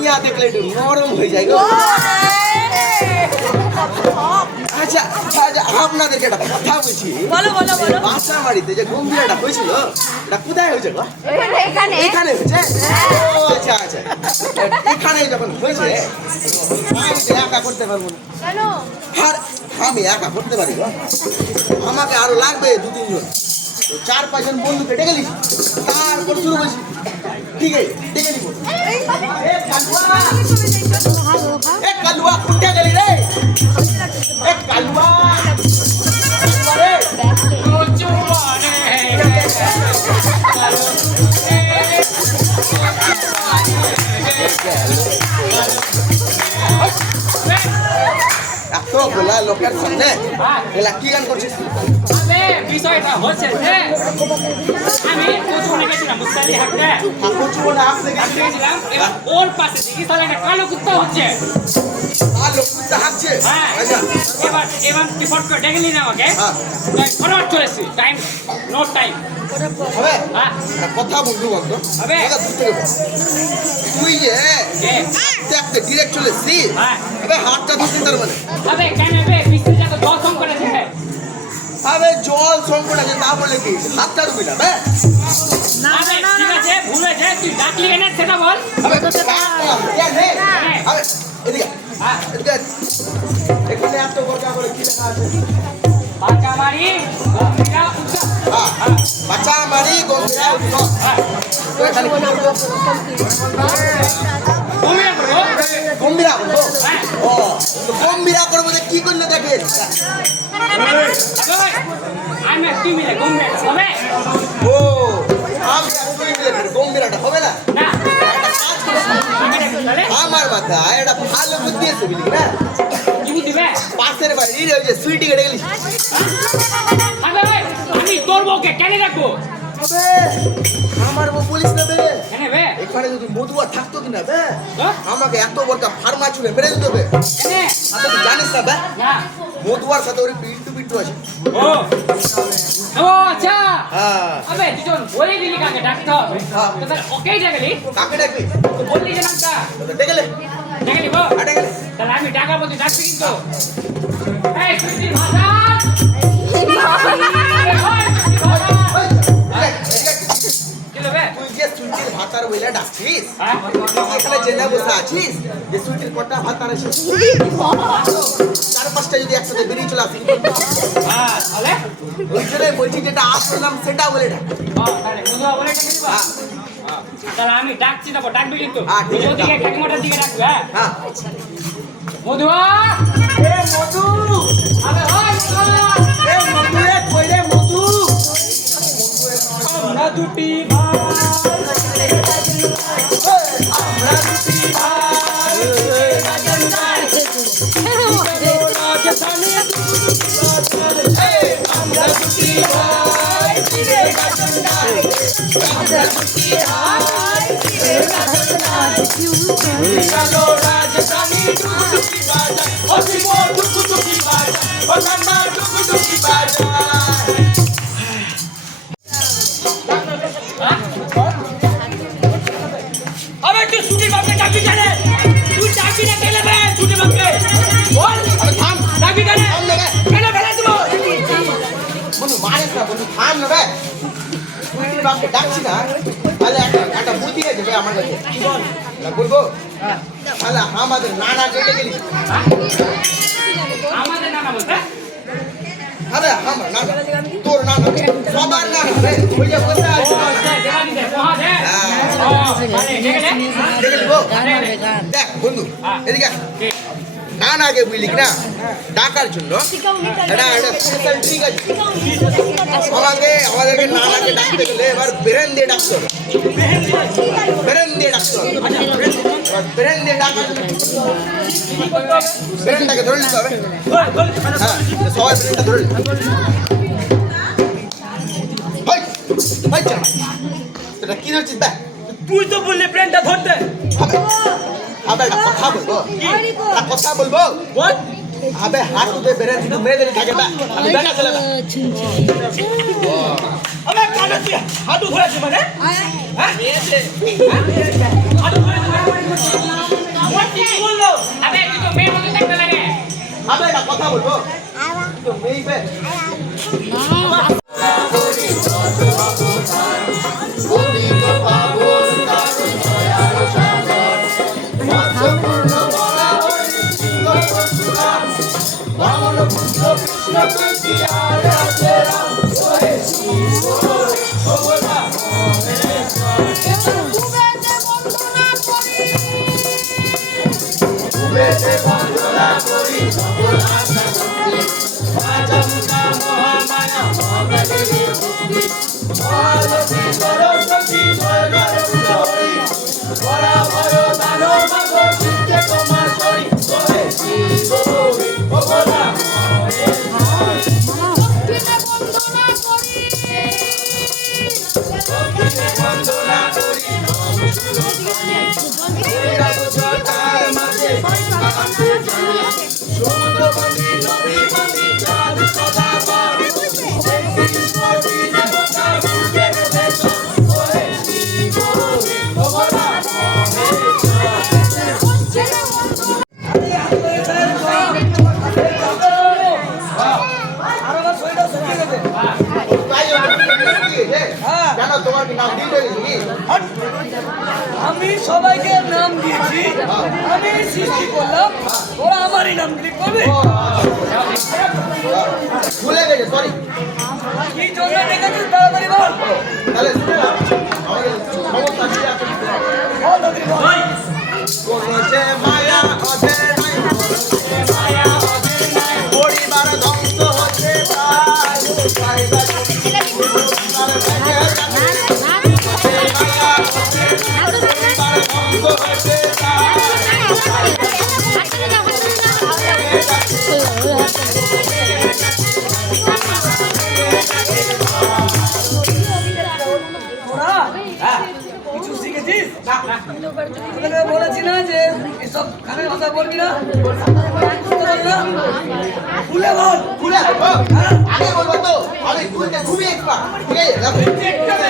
টিয়া দেখলে একটু নরম হয়ে যায় গো। আচ্ছা আচ্ছা আপনাদেরকে একটা কথা বলছি, বাসা বাড়িতে যে গম্ভীরাটা হয়েছিল এটা কোথায় হয়েছে গো? এখানে হয়েছে? ও আচ্ছা আচ্ছা, এখানে যখন হয়েছে আমি তো একা করতে পারবো না। আর আমি একা করতে পারি গো, আমাকে আরো লাগবে 2-3 জন, 4-5 জন বন্ধুকে ডেকে নিস, তারপর শুরু করছি। ঠিক আছে ডেকে নিব। কালুয়া কোথায় গেলি রে? কালুয়া এত গোলা লোকের সামনে এলা কি গান করছিস? বিষয়টা হচ্ছে যে আমি কচুবনে গেছিলাম মুস্তালি হাঁটতে, কচুবনে হাঁটতে গেছিলাম। এবার ওর পাশে দেখি তাহলে একটা কালো কুত্তা হচ্ছে। কালো কুত্তা হাঁটছে? হ্যাঁ। এবার কি ফট করে ডেকে নিন আমাকে, ফরওয়ার্ড চলেছি, টাইম নো টাইম হবে। হ্যাঁ কথা বলবো বন্ধু, হবে। তুই যে দেখতে ডিরেক্ট চলে এসছিস, এবার হাতটা ধরছিস তার মানে? হবে কেন হবে? বৃষ্টি যত জল সংকট আছে, আবে জল সংকট আছে তা বলে কি হাতটা ধরবি না? ঠিক আছে ভুল হয়েছে, তুই ডাকলি কেন সেটা বল। এখানে এত বড় করে কি লেখা আছে? বাঁচামারি গম্ভীরা উৎসব। বাঁচামারি গম্ভীরা উৎসব। গম্ভীরা করবো? ও গম্ভীরা করবো যে কি করলে দেখে? আমি তুই মিলে গম্ভীরা হবে। ও আমি আর তুই মিলে গম্ভীরাটা হবে না? আমার মাথায় এটা ভালো বুদ্ধি আছে বুঝলি না? পাশের বাড়ির ওই যে সুইটিকে ডেকে নিস। আমি তোর বউকে কেন রাখবো? আমার বউ বলিস না বে, কেন এখানে যদি মধুয়া থাকতো কিনা বে আমাকে এত বড় ফার্মা চুলে মেরে দিতে হবে। তুই জানিস না বে মধুয়ার সাথে ওর পিট্টু আছে। ও আচ্ছা আবে দুজন বলে দিলি কাকে ডাকতে হবে, ওকেই ডাকলি? কাকে ডাকবি? বললি যে নামটা ডেকেলে ডেকে নিব। তাহলে আমি ডাকা বলতে ডাকছি কিন্তু এই সুইটির ভাষা তুই যে সুইটির ভাতার বইলে ডাকছিস, এখানে জেনে বসে আছিস যে সুইটির কটা ভাতার আছে? 4-5টা যদি একসাথে বেরিয়ে চলে আসি ওই জন্য বলছি যেটা আসল নাম সেটা বলে ডাক। তাহলে আমি ডাকছি, তারপর ডাকবি কিন্তু ঠিক আছে। ওদিকে কাকিমাটার দিকে ডাকবি। হ্যাঁ মধুয়া এ মধু, আবে ওই এ মধু রে কই রে মধু? আমরা দুটি ভাই, আমরা দুটি ভাই, আমরা দুটি ভাই, চলো রাজধানী ডুগডুগি বাজা, ও শিব ডুগডুগি বাজা, ও নানা ডুগডুগি বাজা। আবে তুই সুটি বাপকে ডাকবি কেন? তুই ডাকবি না কেন বে? সুটি বাপকে বল। থাম ডাকবি কেন? থাম না বে কেন ফেলে দিব? বন্ধু মারিস না বন্ধু, থাম না বে। তুই বাপকে ডাকছি না তাহলে একটা বুদ্ধি আছে বে আমার কাছে। কি বল না বলবো? তাহলে আমাদের নানা কেটে গেলি। আমাদের নানা বলতে আরে আমার নানা তোর নানা সবার নানা রে, ওই যে বসে আছে দেবানি দে মহা দে। আরে দেখে দে দেখে নিবো। দেখ বন্ধু এদিকে নানাকে বুঝলি না ডাকার জন্য এটা স্পেশাল ট্রিক আছে। আমাদেরকে নানাকে ডাকতে গেলে এবার ব্রেন দিয়ে ডাকতে হবে, ব্রেন দিয়ে ডাকতে হবে। ব্রেন দিয়ে ডাকার জন্য ব্রেনটাকে ধরে নিতে হবে। হ্যাঁ সবাই ব্রেনটা ধরে এটা কি ধরছিস? দেখ তুই তো বললি ব্রেনটা ধরতে। আবে একটা কথা বলবো, একটা কথা বলবো বল। আবে হাত উঠে বেরে দিতে মেরে দিলে থাকে না, আমি দেখা চলে না। আবে কানে তুই হাঁটু ধরেছিস মানে? হ্যাঁ হাঁটু ধরেছিস খাবে না কথা বলবো তো মেইবে জানো তোমার কি নাম দিয়ে দিয়েছি আমি সবাইকে নাম দিয়েছি আমি সৃষ্টি করলাম ওরা আমারই নাম দিলি করবে ভুলে গেছে সরি কি জন্য ডেকেছিস তাড়াতাড়ি বল তাহলে শুনে নাও আমাদের সমস্যা কি আছে বল তাড়াতাড়ি বল কোন যে মায়া আছে নাই মায়া আছে নাই পরিবার ধ্বংস হচ্ছে তাই কিছু শিখেছিস তোকে বলেছি না যে এসব কানের ভাষা বলবি না খুলে বল খুলে আগে বলবো তো আমি খুলতে খুবই এক্সপার্ট ঠিক আছে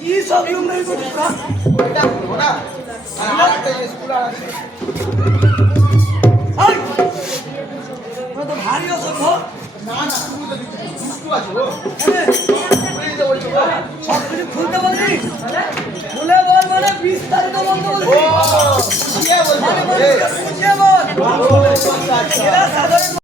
কি সব ইউমেল করছিস না এটা বলবো না আর একটা স্কুল আছে তো ভারী অসভ্য না না তুমি তো দুষ্টু আছো খুলে দিতে বলছো সব কিছু খুলতে বলবি খুলে বল মানে বিস্তারিত বলতে বলবি ও কে বলবো বল আচ্ছা এরা সাধারণ